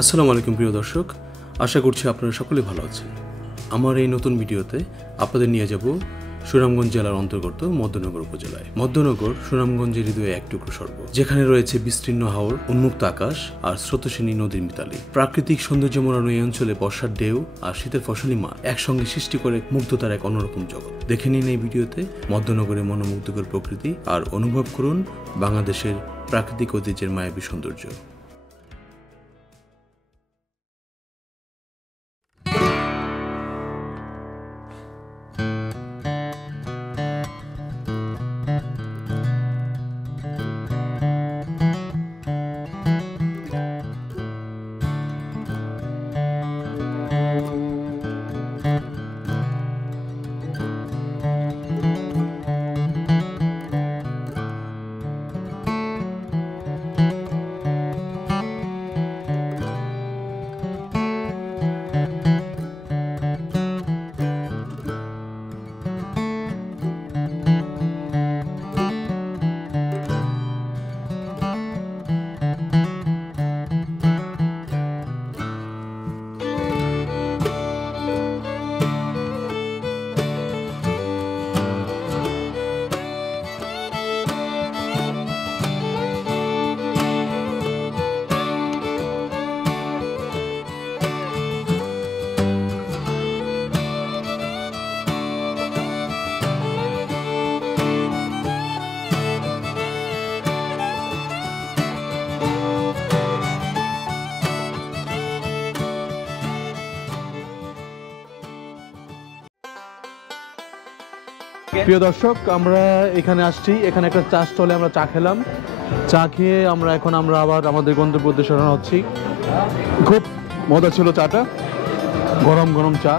আসসালামু আলাইকুম প্রিয় দর্শক, আশা করছি আপনারা সকলেই ভালো আছেন। আমার এই নতুন ভিডিওতে আপনাদের নিয়ে যাব সুনামগঞ্জ জেলার অন্তর্গত মধ্যনগর উপজেলায়। মধ্যনগর সুনামগঞ্জের হৃদয়ে এক টুকরো স্বর্গ, যেখানে রয়েছে বিস্তীর্ণ হাওর, উন্মুক্ত আকাশ আর স্রোতস্বিনী নদীর মিতালি। প্রাকৃতিক সৌন্দর্য মোড়ানো এই অঞ্চলে বর্ষার ঢেউ আর শীতের ফসলি মাঠ একসঙ্গে সৃষ্টি করে মুগ্ধতার এক অন্যরকম জগৎ। দেখে নিন এই ভিডিওতে মধ্যনগরের মনোমুগ্ধকর প্রকৃতি আর অনুভব করুন বাংলাদেশের প্রাকৃতিক ঐতিহ্যের মায়াবী সৌন্দর্য। প্রিয় দর্শক, আমরা এখানে আসছি, এখানে একটা চা স্টলে আমরা চা খেলাম। চা খেয়ে আমরা আবার আমাদের গন্তব্য উদ্দেশ্যে রওনা হচ্ছি। খুব মজা ছিল চাটা, গরম গরম চা।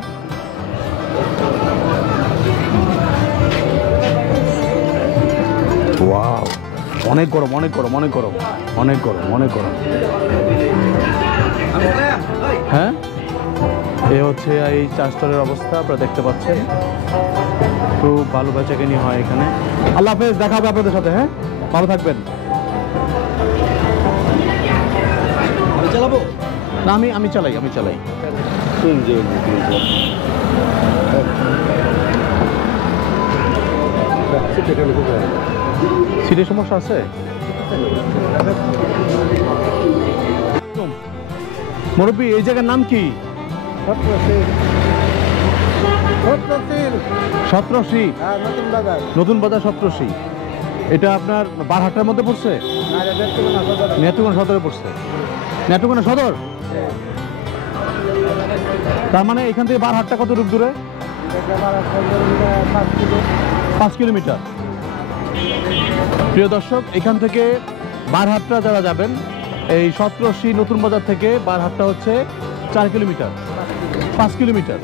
ওয়াও, অনেক গরম অনেক গরম অনেক গরম অনেক গরম অনেক গরম। হ্যাঁ, এ হচ্ছে এই চা স্টলের অবস্থা, আপনারা দেখতে পাচ্ছেন। খুব ভালো বেচাকেনি হয় এখানে। আল্লাহ হাফেজ, দেখা হবে আপনাদের সাথে। হ্যাঁ, ভালো থাকবেন। চালাবো না, আমি চালাই। সিটের সমস্যা আছে? মুরব্বী, এই জায়গার নাম কি? সপ্তর্ষি, নতুন বাজার সপ্তর্ষি। এটা আপনার বারহাট্টার মধ্যে পড়ছে? নেত্রকোনা সদরে পড়ছে। নেত্রকোনা সদর, তার মানে এখান থেকে বারহাট্টা কত দূরে? 5 কিলোমিটার। প্রিয় দর্শক, এখান থেকে বারহাট্টা যারা যাবেন, এই সপ্তর্ষি নতুন বাজার থেকে বারহাট্টা হচ্ছে 4 কিলোমিটার, 5 কিলোমিটার।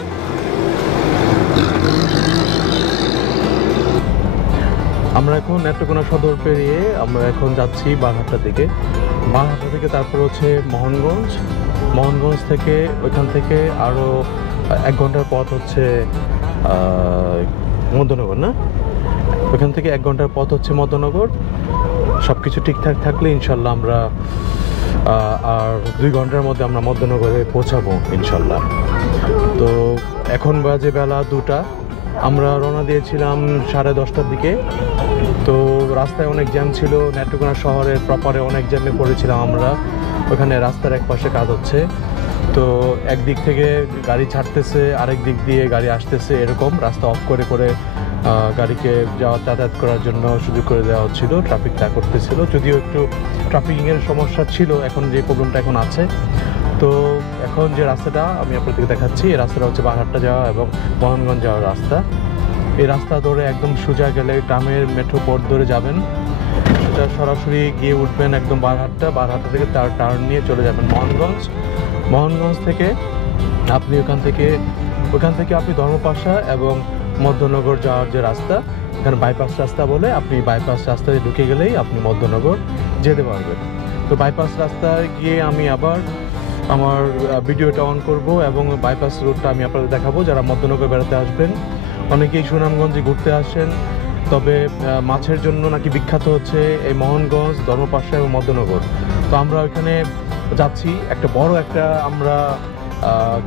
আমরা এখন নেত্রকোনা সদর পেরিয়ে আমরা এখন যাচ্ছি বারহাট্টা থেকে। বারহাট্টা থেকে তারপর হচ্ছে মোহনগঞ্জ থেকে, ওইখান থেকে আরও 1 ঘন্টার পথ হচ্ছে মধ্যনগর। না, ওইখান থেকে 1 ঘন্টার পথ হচ্ছে মধ্যনগর। সব কিছু ঠিকঠাক থাকলে ইনশাল্লাহ আমরা আর 2 ঘন্টার মধ্যে আমরা মধ্যনগরে পৌঁছাবো ইনশাল্লাহ। তো এখন বাজে বেলা 2টা। আমরা রওনা দিয়েছিলাম 10:30টার দিকে। তো রাস্তায় অনেক জ্যাম ছিল, নেত্রকোনা শহরের প্রপারে অনেক জ্যামে পড়েছিলাম আমরা। ওখানে রাস্তার এক পাশে কাজ হচ্ছে, তো একদিক থেকে গাড়ি ছাড়তেছে, আরেক দিক দিয়ে গাড়ি আসতেছে, এরকম রাস্তা অফ করে গাড়িকে যাতায়াত করার জন্য সুযোগ করে দেওয়া হচ্ছিল। ট্রাফিকটা করতেছিল, যদিও একটু ট্রাফিকিংয়ের সমস্যা ছিল, এখন যে প্রবলেমটা এখন আছে। তো এখন যে রাস্তাটা আমি আপনাদেরকে দেখাচ্ছি, এই রাস্তাটা হচ্ছে বারহাট্টা যাওয়া এবং মোহনগঞ্জ যাওয়ার রাস্তা। এই রাস্তা ধরে একদম সোজা গেলে ট্রামের মেট্রো পোর্ট ধরে যাবেন, এটা সরাসরি গিয়ে উঠবেন একদম বারহাট্টা থেকে তার টার্ন নিয়ে চলে যাবেন মোহনগঞ্জ থেকে আপনি ওখান থেকে আপনি ধর্মপাশা এবং মধ্যনগর যাওয়ার যে রাস্তা, এখানে বাইপাস রাস্তা বলে, আপনি বাইপাস রাস্তায় ঢুকে গেলেই আপনি মধ্যনগর যেতে পারবেন। তো বাইপাস রাস্তায় গিয়ে আমি আবার আমার ভিডিওটা অন করব এবং বাইপাস রোডটা আমি আপনাদের দেখাবো। যারা মধ্যনগর বেড়াতে আসবেন, অনেকেই সুনামগঞ্জে ঘুরতে আসেন, তবে মাছের জন্য নাকি বিখ্যাত হচ্ছে এই মোহনগঞ্জ, ধর্মপাশা এবং মধ্যনগর। তো আমরা ওইখানে যাচ্ছি। একটা বড় একটা আমরা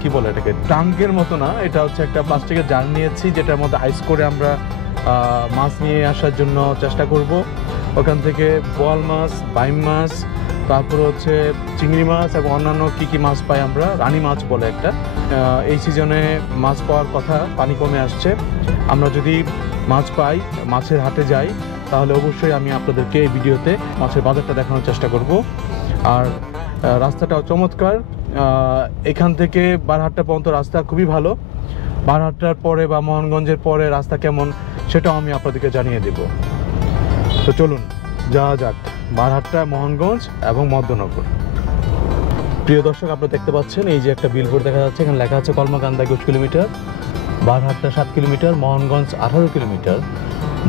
কি বলে এটাকে, ট্রাঙ্কের মতো না, এটা হচ্ছে একটা প্লাস্টিকের জার নিয়েছি, যেটার মধ্যে আইস করে আমরা মাছ নিয়ে আসার জন্য চেষ্টা করব। ওখান থেকে বোয়াল মাছ, বাইম মাছ, তারপর হচ্ছে চিংড়ি মাছ এবং অন্যান্য কী কী মাছ পাই আমরা, রানী মাছ বলে একটা। এই সিজনে মাছ পাওয়ার কথা, পানি কমে আসছে। আমরা যদি মাছ পাই, মাছের হাটে যাই, তাহলে অবশ্যই আমি আপনাদেরকে এই ভিডিওতে মাছের বাজারটা দেখানোর চেষ্টা করব। আর রাস্তাটাও চমৎকার। এখান থেকে বারহাট্টা পর্যন্ত রাস্তা খুবই ভালো। বারহাট্টার পরে বা মোহনগঞ্জের পরে রাস্তা কেমন সেটাও আমি আপনাদেরকে জানিয়ে দেব। তো চলুন যাওয়া যাক বারহাট্টা, মোহনগঞ্জ এবং মধ্যনগর। প্রিয় দর্শক, আপনারা দেখতে পাচ্ছেন এই যে একটা বিলবোর্ড দেখা যাচ্ছে, এখানে লেখা আছে Kalmakanda 21 kilometre, Barhatta 7 kilometre, Mohanganj 18 kilometre,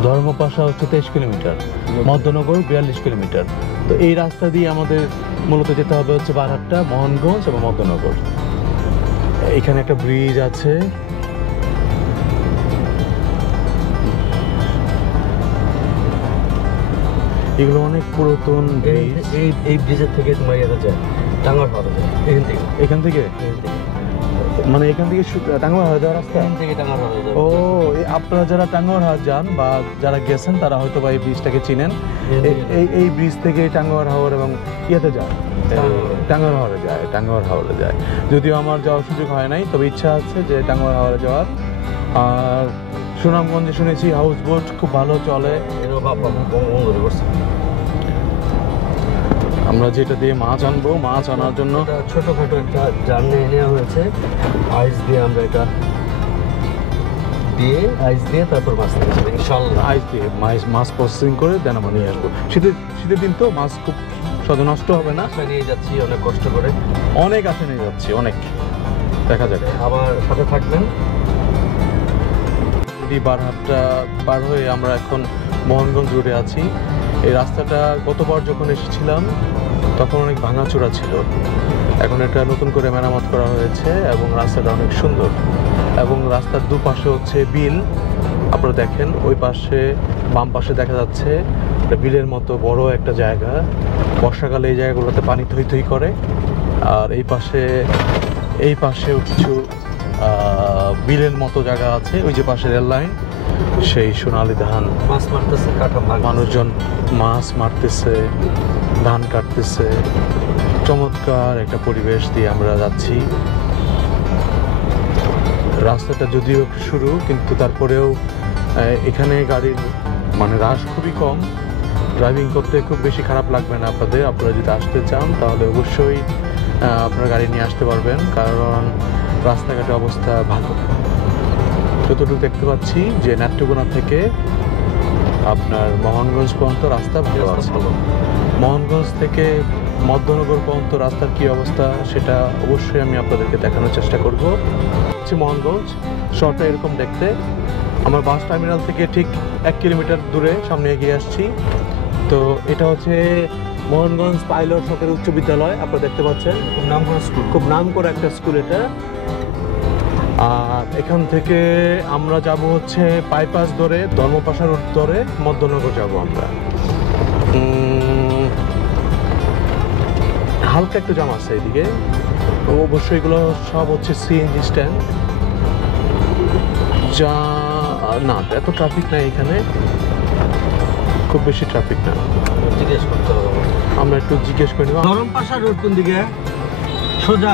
Dharmapasha হচ্ছে 23 কিলোমিটার, মধ্যনগর 42 কিলোমিটার। তো এই রাস্তা দিয়ে আমাদের মূলত যেতে হবে হচ্ছে বারহাট্টা, মোহনগঞ্জ এবং মধ্যনগর। এখানে একটা ব্রিজ আছে, এগুলো অনেক পুরাতন ব্রিজ। এই ব্রিজের থেকে তোমার ইয়ে যায় টাঙ্গার পাওয়া যায় এখান থেকে মানে এখান থেকে টাঙ্গার হাট যাওয়ার রাস্তা। টাঙ্গার পাওয়া যায়। ও, আপনারা যারা টাঙ্গার হাট যান বা যারা গেছেন তারা হয়তো বা এই ব্রিজটাকে চিনেন। এই ব্রিজ থেকে টাঙ্গার হাওর এবং ইয়েতে যায়, টাঙ্গার হাওরে যায়, টাঙ্গার হাওরে যায়। যদিও আমার যাওয়ার সুযোগ হয় নাই, তবে ইচ্ছা আছে যে টাঙ্গার হাওরে যাওয়ার। আর সুনামগঞ্জে শুনেছি হাউস বোট খুব ভালো চলে। আমরা যেটা দিয়ে মাছ আনবো, মাছ আনার জন্য ছোটখাটো একটা জার্নি নেওয়া হয়েছে। আইস দিয়ে আমরা এটা আইস দিয়ে তারপর মাছ নিয়ে আসবো ইনশাল্লাহ। আইস দিয়ে মাছ প্রসেসিং করে দেন আমরা নিয়ে আসবো। শীতের দিন তো মাছ খুব সহজে নষ্ট হবে না। আশা নিয়ে যাচ্ছি অনেক কষ্ট করে, অনেক আছে নিয়ে যাচ্ছি, অনেক। দেখা যাবে, আবার সাথে থাকবেন। বারহাট্টা পার হয়ে আমরা এখন মোহনগঞ্জ রোডে আছি। এই রাস্তাটা গতবার যখন এসেছিলাম তখন অনেক ভাঙাচোরা ছিল, এখন এটা নতুন করে মেরামত করা হয়েছে এবং রাস্তাটা অনেক সুন্দর। এবং রাস্তার দুপাশে হচ্ছে বিল, আপনারা দেখেন ওই পাশে বাম পাশে দেখা যাচ্ছে একটা বিলের মতো বড় একটা জায়গা। বর্ষাকালে এই জায়গাগুলোতে পানি থই থই করে। আর এই পাশেও কিছু বিলের মতো জায়গা আছে। ওই যে পাশে রেল লাইন, সেই সোনালী ধান মাছ মারতেছে, মানুষজন মাছ মারতেছে, ধান কাটতেছে। চমৎকার একটা পরিবেশ দিয়ে আমরা যাচ্ছি। রাস্তাটা যদিও শুরু, কিন্তু তারপরেও এখানে গাড়ির মানে রাশ খুবই কম। ড্রাইভিং করতে খুব বেশি খারাপ লাগবে না আপনাদের। আপনারা যদি আসতে চান তাহলে অবশ্যই আপনারা গাড়ি নিয়ে আসতে পারবেন, কারণ রাস্তাঘাটের অবস্থা ভালো। যতটুকু দেখতে পাচ্ছি যে নেত্রকোনা থেকে আপনার মোহনগঞ্জ পর্যন্ত রাস্তা ভালো আছে। মোহনগঞ্জ থেকে মধ্যনগর পর্যন্ত রাস্তার কী অবস্থা সেটা অবশ্যই আমি আপনাদেরকে দেখানোর চেষ্টা করব। হচ্ছে মোহনগঞ্জ, শহরটা এরকম দেখতে। আমার বাস টার্মিনাল থেকে ঠিক 1 কিলোমিটার দূরে সামনে এগিয়ে আসছি। তো এটা হচ্ছে মোহনগঞ্জ পাইলট সরকারি উচ্চ বিদ্যালয়, আপনারা দেখতে পাচ্ছেন। খুব নাম করা একটা স্কুল এটা। আর এখান থেকে আমরা যাব হচ্ছে বাইপাস ধরে, ধর্মপাশা রোড ধরে মধ্যনগর যাব আমরা। হালকা একটু জাম আছে এদিকে। অবশ্যই এগুলো সব হচ্ছে সিএনজি স্ট্যান্ড। যা না, এত ট্রাফিক নাই এখানে, খুব বেশি ট্রাফিক না। জিজ্ঞেস করতে হবে, আমরা একটু জিজ্ঞেস করে নেব। ধরমপাশা রোড কোন দিকে? সোজা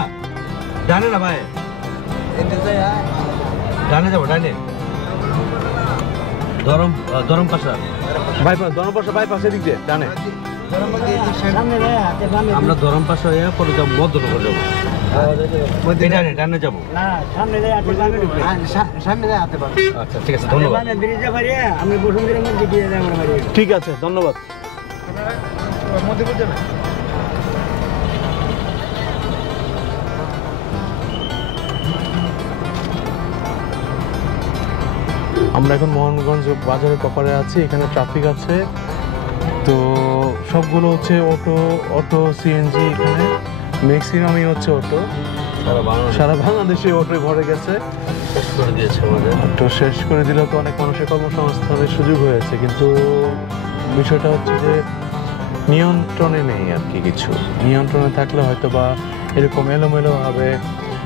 ডানে না ভাই? ডানে যাবো, ডানে। ধরমপাশা বাইপাস, ধর্মপাশা বাইপাস এদিক দিয়ে ডানে। আমরা ধরমপাশা হয়ে পরে যাবো মধ্যনগর যাবো। ডানে ডানে যাবো। আচ্ছা ঠিক আছে, ধন্যবাদ। ঠিক আছে, ধন্যবাদ। আমরা এখন মোহনগঞ্জ বাজারের কপারে আছি। এখানে ট্রাফিক আছে, তো সবগুলো হচ্ছে অটো সিএনজি। এখানে ম্যাক্সিমামই হচ্ছে অটো। সারা বাংলাদেশে অটো ভরে গেছে, শেষ করে দিয়েছে আমাদের। তো শেষ করে দিলেও তো অনেক মানুষের কর্মসংস্থানের সুযোগ হয়েছে, কিন্তু বিষয়টা হচ্ছে যে নিয়ন্ত্রণে নেই আর কি কিছু। নিয়ন্ত্রণে থাকলে হয়তো বা এরকম এলোমেলোভাবে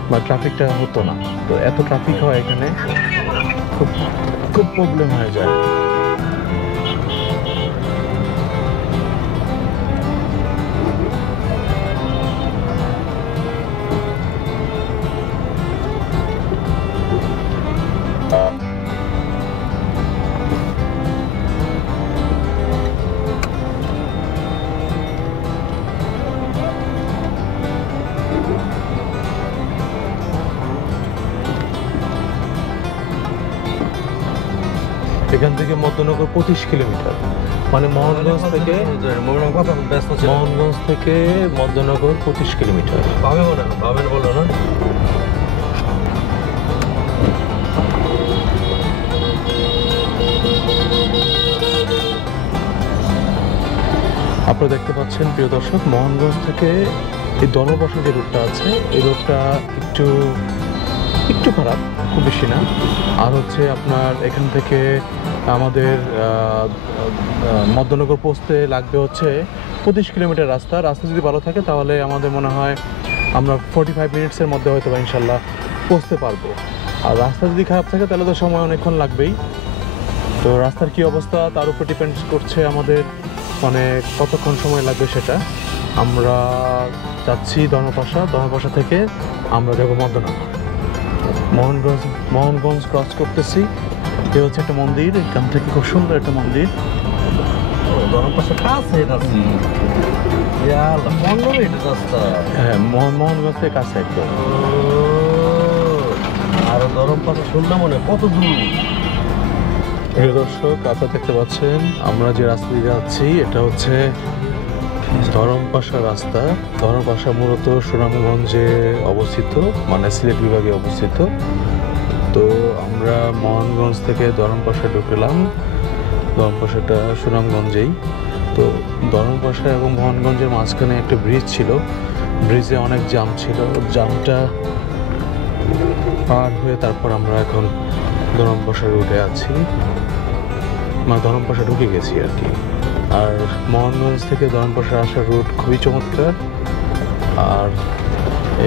বা ট্রাফিকটা হতো না। তো এত ট্রাফিক হয় এখানে, খুব খুব প্রবলেম হয়ে যায়। এখান থেকে মধ্যনগর 25 কিলোমিটার, মানে মোহনগঞ্জ থেকে মধ্যনগর 25 কিলোমিটার। ভাবেন বলো না। আপনারা দেখতে পাচ্ছেন প্রিয় দর্শক, মোহনগঞ্জ থেকে এই ধর্মপাশা যে রুটটা আছে, এই রুটটা একটু একটু খারাপ, খুব বেশি না। আর হচ্ছে আপনার এখান থেকে আমাদের মধ্যনগর পৌঁছতে লাগবে হচ্ছে 25 কিলোমিটার রাস্তা। রাস্তা যদি ভালো থাকে তাহলে আমাদের মনে হয় আমরা 45 মিনিটসের মধ্যে হয়তো বা ইনশাল্লাহ পৌঁছতে পারবো। আর রাস্তা যদি খারাপ থাকে তাহলে তো সময় অনেকক্ষণ লাগবেই। তো রাস্তার কী অবস্থা তার উপর ডিপেন্ড করছে আমাদের মানে কতক্ষণ সময় লাগবে সেটা। আমরা যাচ্ছি ধর্মপাশা থেকে আমরা যাবো মধ্যনগর। মোহনগঞ্জ ক্রস করতেছি। এ হচ্ছে একটা মন্দির, এখান থেকে খুব সুন্দর একটা মন্দির। হ্যাঁ, মোহনগঞ্জ থেকে কাছে একদম। আর ধর্মপাশা শুনলাম মনে কত দূর। প্রিয় দর্শক, আপনারা দেখতে পাচ্ছেন আমরা যে রাস্তা দিয়ে যাচ্ছি এটা হচ্ছে ধরমপাশা রাস্তা। ধরমপাশা মূলত সুনামগঞ্জে অবস্থিত, মানে সিলেট বিভাগে অবস্থিত। তো আমরা মোহনগঞ্জ থেকে ধরমপাশা ঢুকলাম। ধরমপাশাটা সুনামগঞ্জেই। তো ধরমপাশা এবং মোহনগঞ্জের মাঝখানে একটা ব্রিজ ছিল, ব্রিজে অনেক জ্যাম ছিল। জ্যামটা পার হয়ে তারপর আমরা এখন ধরমপাশা রুটে আছি, মানে ধরমপাশা ঢুকে গেছি আর কি। আর মোহনগঞ্জ থেকে ধরমপাশা আসার রুট খুবই চমৎকার। আর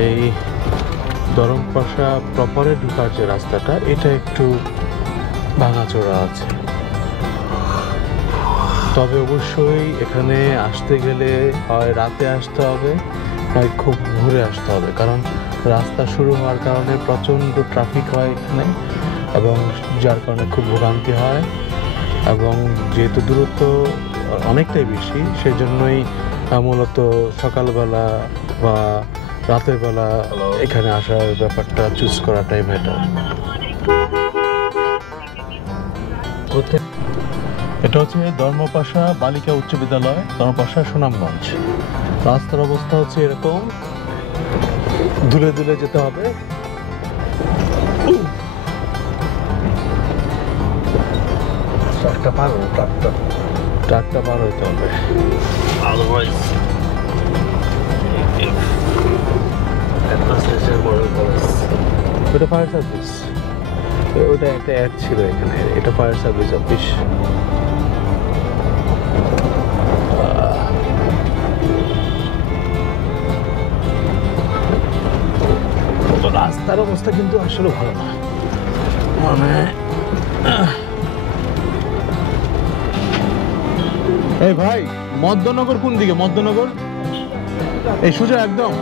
এই ধরমপাশা প্রপারে ঢোকার যে রাস্তাটা, এটা একটু ভাঙাচোরা আছে। তবে অবশ্যই এখানে আসতে গেলে হয় রাতে আসতে হবে, হয় খুব ভোরে আসতে হবে, কারণ রাস্তা শুরু হওয়ার কারণে প্রচণ্ড ট্রাফিক হয় এখানে, এবং যার কারণে খুব ভোগান্তি হয়। এবং যেহেতু দূরত্ব অনেকটাই বেশি, সেজন্যই মূলত সকালবেলা বা রাতের বেলা এখানে আসার ব্যাপারটা চুজ করাটাই বেটার। এটা হচ্ছে ধর্মপাশা বালিকা উচ্চ বিদ্যালয়, ধর্মপাশা সুনামগঞ্জ। রাস্তার অবস্থা হচ্ছে এরকম, দুলে দুলে যেতে হবে। ট্রাকটা পার হইতে হবে। ওটা ফায়ার সার্ভিস, ওটা একটা অ্যাড ছিল এখানে, এটা ফায়ার সার্ভিস অফিস। তো রাস্তার অবস্থা কিন্তু আসলে ভালো না, মানে এই ভাই মধ্যনগর কোন দিকে? মধ্যনগর এই সোজা একদম?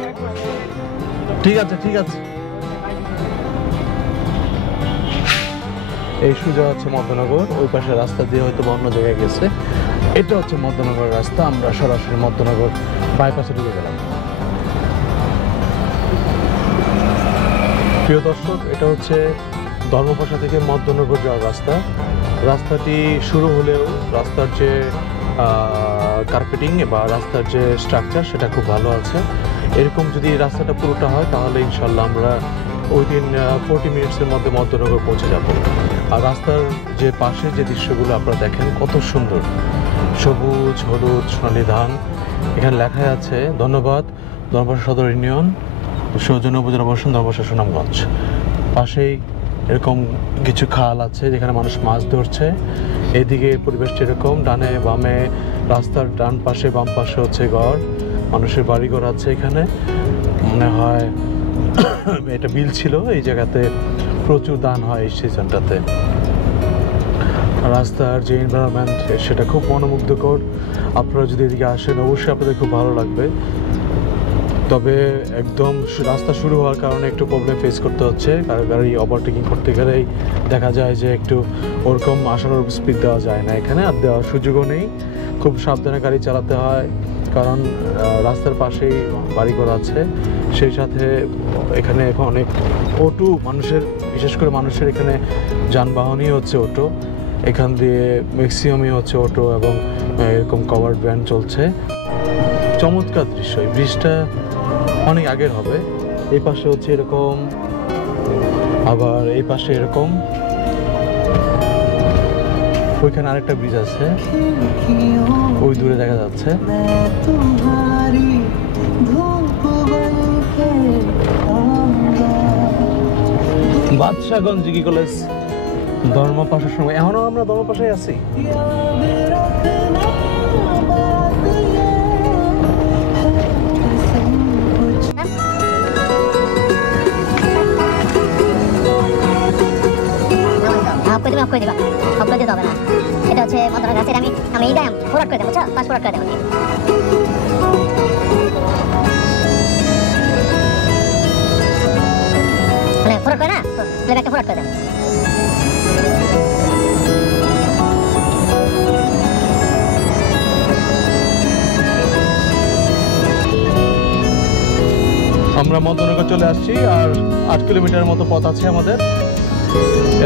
ঠিক আছে ঠিক আছে, এই সোজা হচ্ছে মধ্যনগর। ওই পাশে রাস্তা দিয়ে হয়তো অন্য জায়গায় গেছে। এটা হচ্ছে মধ্যনগর রাস্তা। আমরা সরাসরি মধ্যনগর বাইপাসে ঢুকে গেলাম। প্রিয় দর্শক, এটা হচ্ছে ধর্মপাশা থেকে মধ্যনগর যাওয়ার রাস্তা। রাস্তাটি শুরু হলেও রাস্তার যে কার্পেটিং বা রাস্তার যে স্ট্রাকচার সেটা খুব ভালো আছে। এরকম যদি রাস্তাটা পুরোটা হয় তাহলে ইনশাল্লাহ আমরা ওই দিন 40 মিনিটসের মধ্যে মধ্যনগর পৌঁছে যাব। আর রাস্তার যে পাশে যে দৃশ্যগুলো আপনারা দেখেন কত সুন্দর, সবুজ হলুদ সোনালী ধান। এখানে লেখাই আছে ধন্যবাদ ধর্মপাশা সদর ইউনিয়ন, সৌজন্য উপজেলা প্রশাসন, ধর্মপাশা সুনামগঞ্জ। পাশেই এরকম কিছু খাল আছে যেখানে মানুষ মাছ ধরছে। এইদিকে পরিবেশটা এরকম, ডানে বামে রাস্তার ডান পাশে বাম পাশে হচ্ছে ঘর, মানুষের বাড়িঘর আছে এখানে। মনে হয় এটা বিল ছিল, এই জায়গাতে প্রচুর দান হয় এই সিজনটাতে। রাস্তার যে এনভায়রনমেন্ট সেটা খুব মনোমুগ্ধকর। আপনারা যদি এদিকে আসেন অবশ্যই আপনাদের খুব ভালো লাগবে। তবে একদম রাস্তা শুরু হওয়ার কারণে একটু প্রবলেম ফেস করতে হচ্ছে, কারো গাড়ি ওভারটেকিং করতে গেলেই দেখা যায় যে একটু ওরকম আশানুর স্পিড দেওয়া যায় না এখানে, আর দেওয়ার সুযোগও নেই। খুব সাবধানে গাড়ি চালাতে হয়, কারণ রাস্তার পাশেই বাড়িঘর আছে। সেই সাথে এখানে এখন অনেক অটো, মানুষের বিশেষ করে মানুষের এখানে যানবাহনই হচ্ছে অটো। এখান দিয়ে ম্যাক্সিমামই হচ্ছে অটো এবং এরকম কভার্ড ভ্যান চলছে। চমৎকার দৃশ্য। এই ব্রিজটা অনেক আগের হবে। এই পাশে হচ্ছে এরকম, আবার এই পাশে এরকম, ওইখানে আরেকটা ব্রিজ আছে, ওই দূরে দেখা যাচ্ছে। বাদশাহগঞ্জ ডিগ্রি কলেজ ধর্মপাশার সময়, এখনো আমরা ধর্মপাশায় আছি। অফ করে দিবা, অফ করে দিতে হবে না। এটা হচ্ছে মন্ত্রণালয় আছে, আমি এই গায়ে ফরওয়ার্ড করে দেবো, বুঝছো? পাস ফরওয়ার্ড করে দেবো। মানে ফরওয়ার্ড করে না, প্লেব্যাকটা ফরওয়ার্ড করে দেবো। আমরা মধ্যনগর চলে আসছি, আর 8 কিলোমিটারের মতো পথ আছে আমাদের।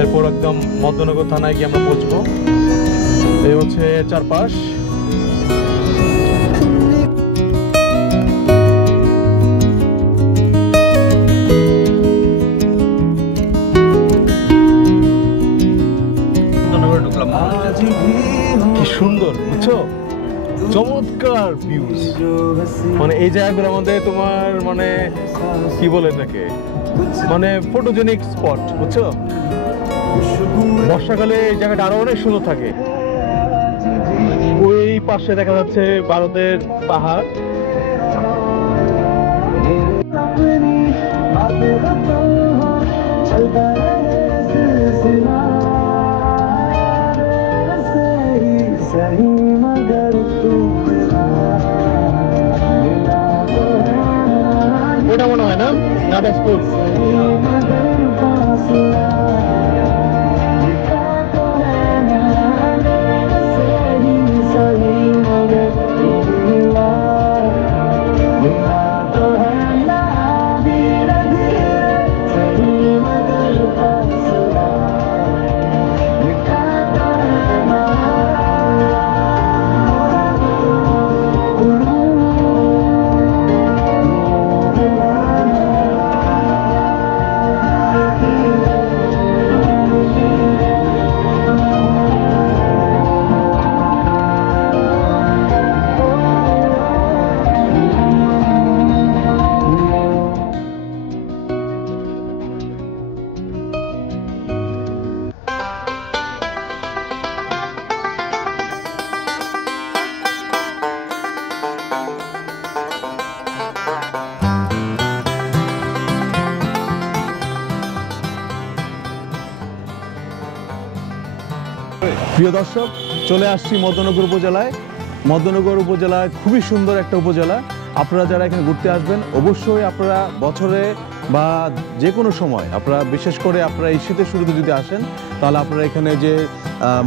এরপর একদম মধ্যনগর থানায় গিয়ে আমরা পৌঁছবো। এই হচ্ছে চারপাশ। কি সুন্দর, বুঝছো? চমৎকার ভিউজ। মানে এই জায়গাগুলোর মধ্যে তোমার মানে কি বলে এটাকে, মানে ফটোজেনিক স্পট, বুঝছো? বর্ষাকালে এই জায়গাটা আরো অনেক সুন্দর থাকে। ওই পাশে দেখা যাচ্ছে ভারতের পাহাড়। ওটা মনে হয় না নাটা স্কুল। প্রিয় দর্শক, চলে আসছি মধ্যনগর উপজেলায়। মধ্যনগর উপজেলা খুবই সুন্দর একটা উপজেলা। আপনারা যারা এখানে ঘুরতে আসবেন অবশ্যই আপনারা বছরে বা যে কোনো সময়, আপনারা বিশেষ করে আপনারা এই শীতের শুরুতে যদি আসেন তাহলে আপনারা এখানে যে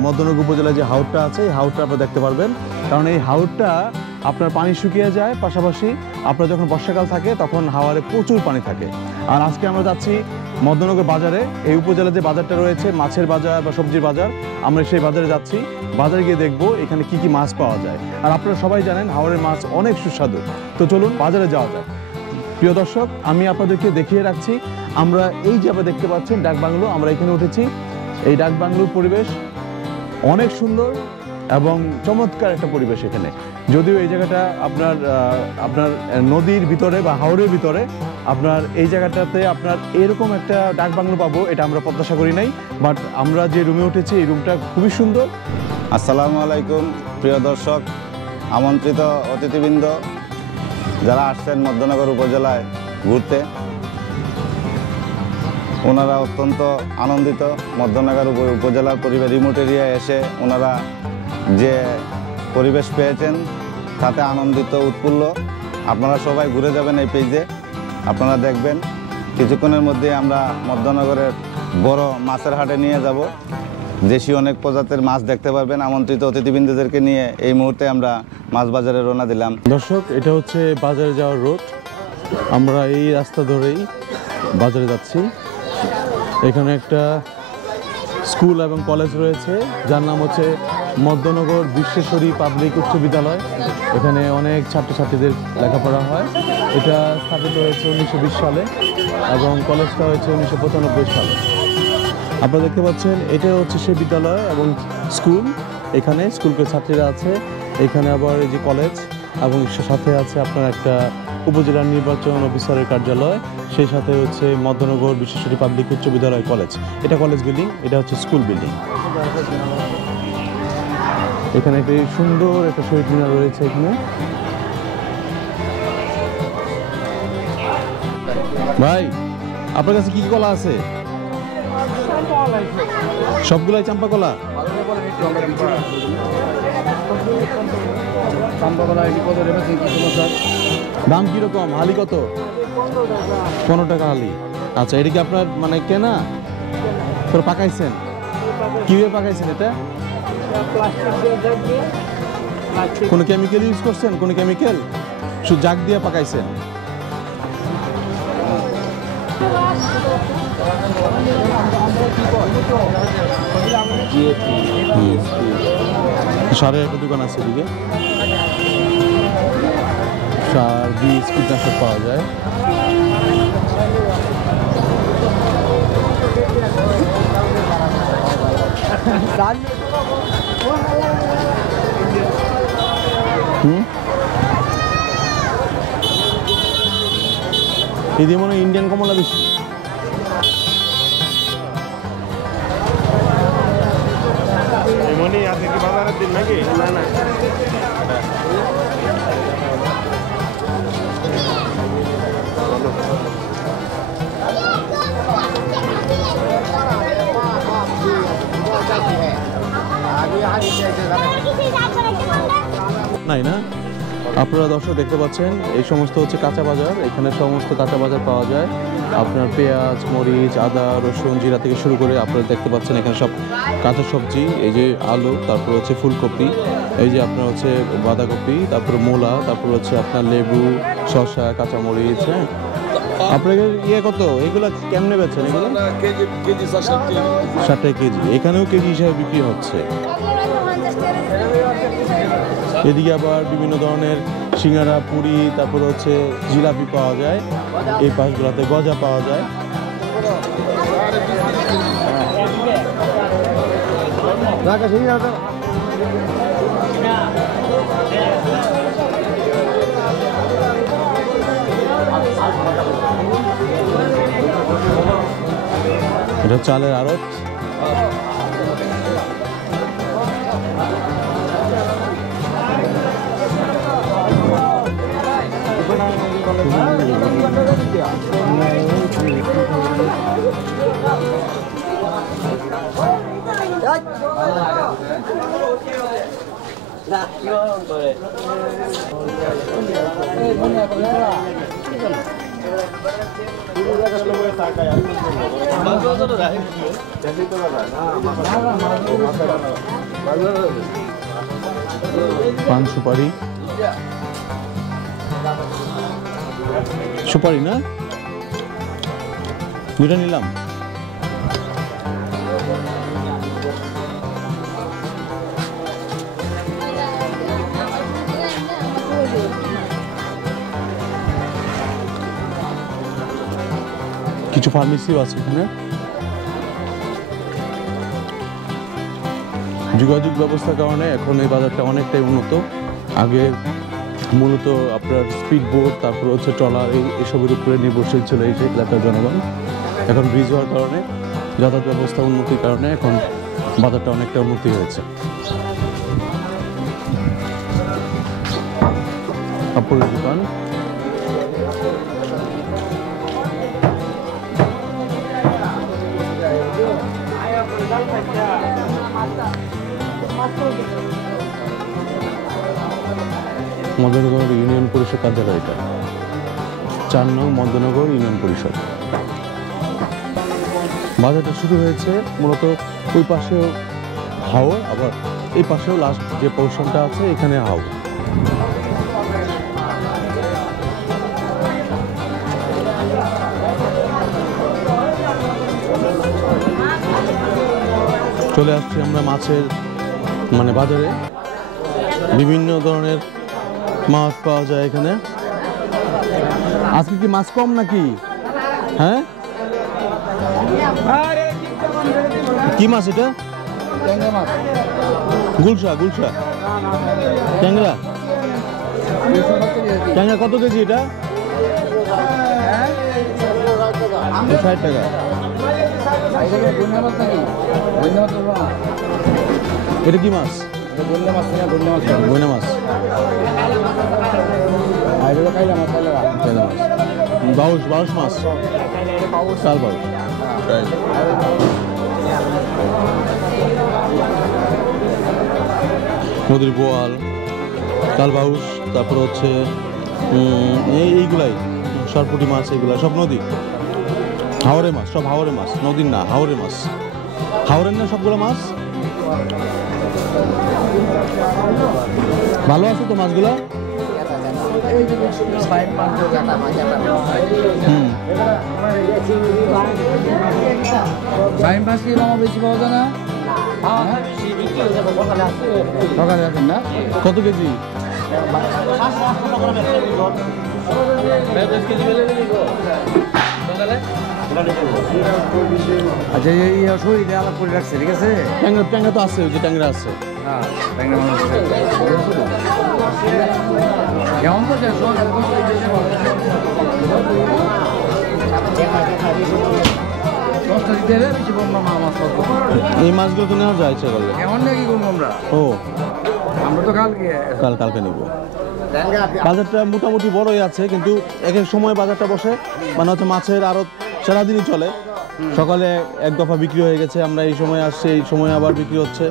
মধ্যনগর উপজেলায় যে হাওরটা আছে এই হাওরটা আপনারা দেখতে পারবেন। কারণ এই হাওরটা আপনার পানি শুকিয়ে যায়, পাশাপাশি আপনার যখন বর্ষাকাল থাকে তখন হাওরে প্রচুর পানি থাকে। আর আজকে আমরা যাচ্ছি মধ্যনগর বাজারে। এই উপজেলায় যে বাজারটা রয়েছে, মাছের বাজার বা সবজির বাজার, আমরা সেই বাজারে যাচ্ছি। বাজারে গিয়ে দেখবো এখানে কি কি মাছ পাওয়া যায়। আর আপনারা সবাই জানেন হাওরের মাছ অনেক সুস্বাদু। তো চলুন বাজারে যাওয়া যাক। প্রিয় দর্শক, আমি আপনাদেরকে দেখিয়ে রাখছি, আমরা এই যে আপনারা দেখতে পাচ্ছেন ডাক বাংলো, আমরা এখানে উঠেছি। এই ডাক বাংলোর পরিবেশ অনেক সুন্দর এবং চমৎকার একটা পরিবেশ এখানে। যদিও এই জায়গাটা আপনার নদীর ভিতরে বা হাওরের ভিতরে, আপনার এই জায়গাটাতে আপনার এরকম একটা ডাক বাংলো পাবো এটা আমরা প্রত্যাশা করি নাই। বাট আমরা যে রুমে উঠেছি এই রুমটা খুবই সুন্দর। আসসালামু আলাইকুম প্রিয় দর্শক, আমন্ত্রিত অতিথিবৃন্দ যারা আসছেন মধ্যনগর উপজেলায় ঘুরতে, ওনারা অত্যন্ত আনন্দিত। মধ্যনগর উপজেলার পরিবেশ, রিমোট এরিয়ায় এসে ওনারা যে পরিবেশ পেয়েছেন তাতে আনন্দিত, উৎফুল্ল। আপনারা সবাই ঘুরে যাবেন এই পেজে, আপনারা দেখবেন। কিছুক্ষণের মধ্যে আমরা মধ্যনগরের বড় মাছের হাটে নিয়ে যাব। দেশি অনেক প্রজাতির মাছ দেখতে পারবেন। আমন্ত্রিত অতিথিবৃন্দদেরকে নিয়ে এই মুহূর্তে আমরা মাছ বাজারে রওনা দিলাম। দর্শক, এটা হচ্ছে বাজারে যাওয়ার রোড। আমরা এই রাস্তা ধরেই বাজারে যাচ্ছি। এখানে একটা স্কুল এবং কলেজ রয়েছে যার নাম হচ্ছে মধ্যনগর বিশ্বেশ্বরী পাবলিক উচ্চ বিদ্যালয়। এখানে অনেক ছাত্রছাত্রীদের লেখাপড়া হয়। এটা স্থাপিত হয়েছে 1920 সালে এবং কলেজটা হয়েছে 1995 সালে। আপনারা দেখতে পাচ্ছেন এটা হচ্ছে সেই বিদ্যালয় এবং স্কুল। এখানে স্কুলের ছাত্রীরা আছে, এখানে আবার এই যে কলেজ এবং সাথে আছে আপনার একটা উপজেলা নির্বাচন অফিসারের কার্যালয়, সেই সাথে হচ্ছে মধ্যনগর বিশ্বেশ্বরী পাবলিক উচ্চ বিদ্যালয় কলেজ। এটা কলেজ বিল্ডিং, এটা হচ্ছে স্কুল বিল্ডিং। এখানে একটি সুন্দর একটা শহীদ মিনার রয়েছে। এখানে ভাই, আপনার কাছে কি কি কলা আছে? সবগুলাই চাম্পা কলা। দাম কিরকম? হালি কত? 15 টাকা হালি। আচ্ছা, এটা কি আপনার মানে কেনা? তোর পাকাইছেন? কিভাবে পাকাইছেন এটা? কোনো কেমিক্যাল ইউজ করছেন? কোনো কেমিক্যাল? শুধু জাগ দিয়ে পাকাইছেন? সারের একটা দোকান আছে এদিকে, সার, বীজ, কীটনাশক পাওয়া যায়। এদিকে মনে হয় ইন্ডিয়ান কমলা বেশি। নাই না? আপনারা দর্শক দেখতে পাচ্ছেন এই সমস্ত হচ্ছে কাঁচা বাজার। এখানে সমস্ত কাঁচা বাজার পাওয়া যায়। আপনার পেঁয়াজ, মরিচ, আদা, রসুন, জিরা থেকে শুরু করে আপনারা দেখতে পাচ্ছেন এখানে সব কাঁচা সবজি। এই যে আলু, তারপর হচ্ছে ফুলকপি, এই যে আপনার হচ্ছে বাঁধাকপি, তারপর মূলা, তারপর হচ্ছে আপনার লেবু, শসা, কাঁচামরিচ। হ্যাঁ, আপনাদের ইয়ে কত? এগুলো কেমনে বেচেন? এগুলো কেজি 60 টাকা কেজি। এখানেও কেজি হিসাবে বিক্রি হচ্ছে। এদিকে আবার বিভিন্ন ধরনের সিঙ্গারা, পুরি, তারপর হচ্ছে জিলাপি পাওয়া যায়। এই পাশগুলোতে গজা পাওয়া যায়। এটা চালের আড়ত। পান সুপারি, সুপারি না, দুটা নিলাম। কিছু ফার্মেসিও আছে এখানে। যোগাযোগ ব্যবস্থার কারণে এখন এই বাজারটা অনেকটাই উন্নত। আগে মূলত আপনার স্পিড বোট, তারপর হচ্ছে ট্রলার, এসবের উপরে নির্ভরশীল ছিল এই এলাকার জনগণ। এখন ব্রিজ হওয়ার কারণে, যাতায়াত ব্যবস্থা উন্নতির কারণে এখন বাজারটা অনেকটা উন্নতি হয়েছে। কাপড়ের দোকান। মদননগর ইউনিয়ন পরিষদ কার্যালয় এটা, 4 নং মদননগর ইউনিয়ন পরিষদ। বাজারটা শুরু হয়েছে মূলত ওই পাশেও হাওর, আবার এই পাশেও লাস্ট যে পোর্শনটা আছে এখানে হাওর। চলে আসছি আমরা মাছের মানে বাজারে। বিভিন্ন ধরনের মাছ পাওয়া যায় এখানে। আজকে কি মাছ কম নাকি? হ্যাঁ, কি মাছ এটা? গুলশা, গুলশা, ট্যাংরা। ট্যাংরা কত কেজি এটা? 60 টাকা। এটা কি মাছ? বইনা মাছ। বাউস, বাউস মাছ, শাল বাউস। নদীর বোয়াল, কাল বাউস, তারপর হচ্ছে এইগুলাই সরপুটি মাছ, এগুলা সব নদী। হাওরে মাছ, সব হাওরে মাছ, নদীর না, হাওরে মাছ। হাওরের না সবগুলো মাছ। ভালো আছে তো মাছগুলা? বেশি পাওয়া যায় না। সকালে আছেন না? কত কেজি? আচ্ছা, এই শরীরে আলাপ করে রাখছে, ঠিক আছে? ট্যাংরা, ট্যাংরা তো আছে, ওই যে ট্যাংরা আছে। কেমন তো এই মাছগুলো তো নেওয়া যায় ইচ্ছা করলে। কেমন নাকি করবো আমরা? ও, আমরা তো কালকে কালকে নিব। বাজারটা মোটামুটি বড়ই আছে, কিন্তু এক এক সময় বাজারটা বসে, মানে হচ্ছে মাছের আড়ত সারাদিনই চলে। সকালে এক দফা বিক্রি হয়ে গেছে, আমরা এই সময় আসছি, এই সময় আবার বিক্রি হচ্ছে।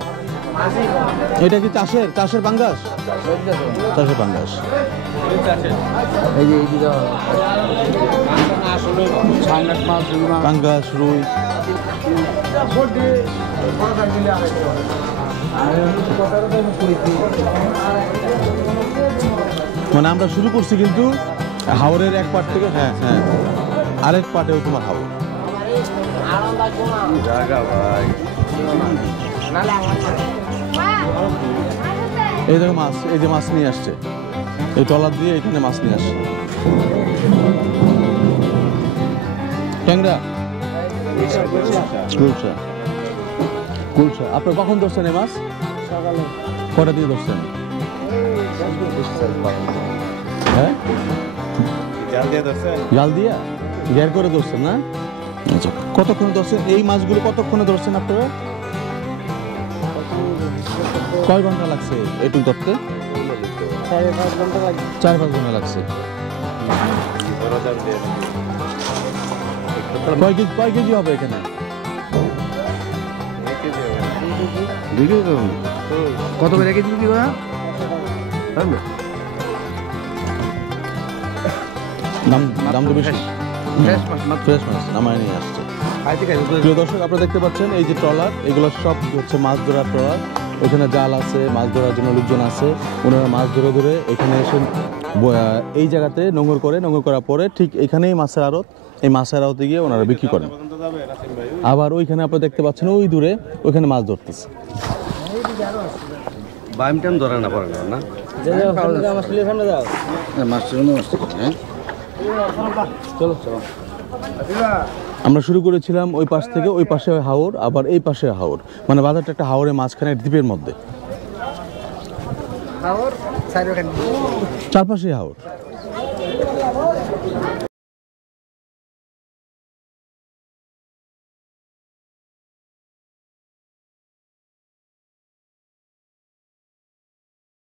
এটা কি চাষের পাঙ্গাস? চাষের পাঙ্গাস। এই যে পাঙ্গাস, রুই। মানে আমরা শুরু করছি কিন্তু হাওরের এক পাট থেকে, হ্যাঁ হ্যাঁ, আরেক পাটেও তোমার হাওর। এই দেখো মাছ, এই যে মাছ নিয়ে আসছে, এই ট্রলার দিয়ে এখানে মাছ নিয়ে আসছে। ট্যাংরা, গুলশা, গুলশা। আপনার কখন ধরছেন এই মাছ? সকালে। কটা দিয়ে ধরছেন? হ্যাঁ, জাল দিয়া গ্যার করে ধরছেন না? আচ্ছা, কতক্ষণে ধরছেন এই মাছগুলো? কতক্ষণে ধরছেন আপনারা? কয় ঘন্টা লাগছে এটুক ধরতে? 4-5 ঘন্টা লাগছে। 4-5 ঘন্টা লাগছে। কয় কেজি হবে এখানে? 2 কেজি। কত করে কেজি বিক্রি করা? দাম তো বেশি। ফ্রেশ মাছ নামায় নিয়ে আসছে। প্রিয় দর্শক, আপনারা দেখতে পাচ্ছেন এই যে ট্রলার, এগুলো সব হচ্ছে মাছ ধরার ট্রলার। এখানে জাল আছে, মাছ ধরার জন্য লোকজন আছে। ওনারা মাছ ধরে ধরে এখানে এসে এই জায়গাতে নোঙর করে, নোঙর করার পরে ঠিক এখানেই মাছের আড়ত, এই মাছের আড়তে গিয়ে ওনারা বিক্রি করেন। আবার ওইখানে আপনারা দেখতে পাচ্ছেন ওই দূরে, ওইখানে মাছ ধরতেছে। বাইমটাম ধরে না পড়ে না। চলো চলো। আমরা শুরু করেছিলাম ওই পাশ থেকে, ওই পাশে হাওর, আবার এই পাশে হাওর, মানে বাজারটা একটা হাওরের মাঝখানে দ্বীপের মধ্যে। চারপাশে হাওর।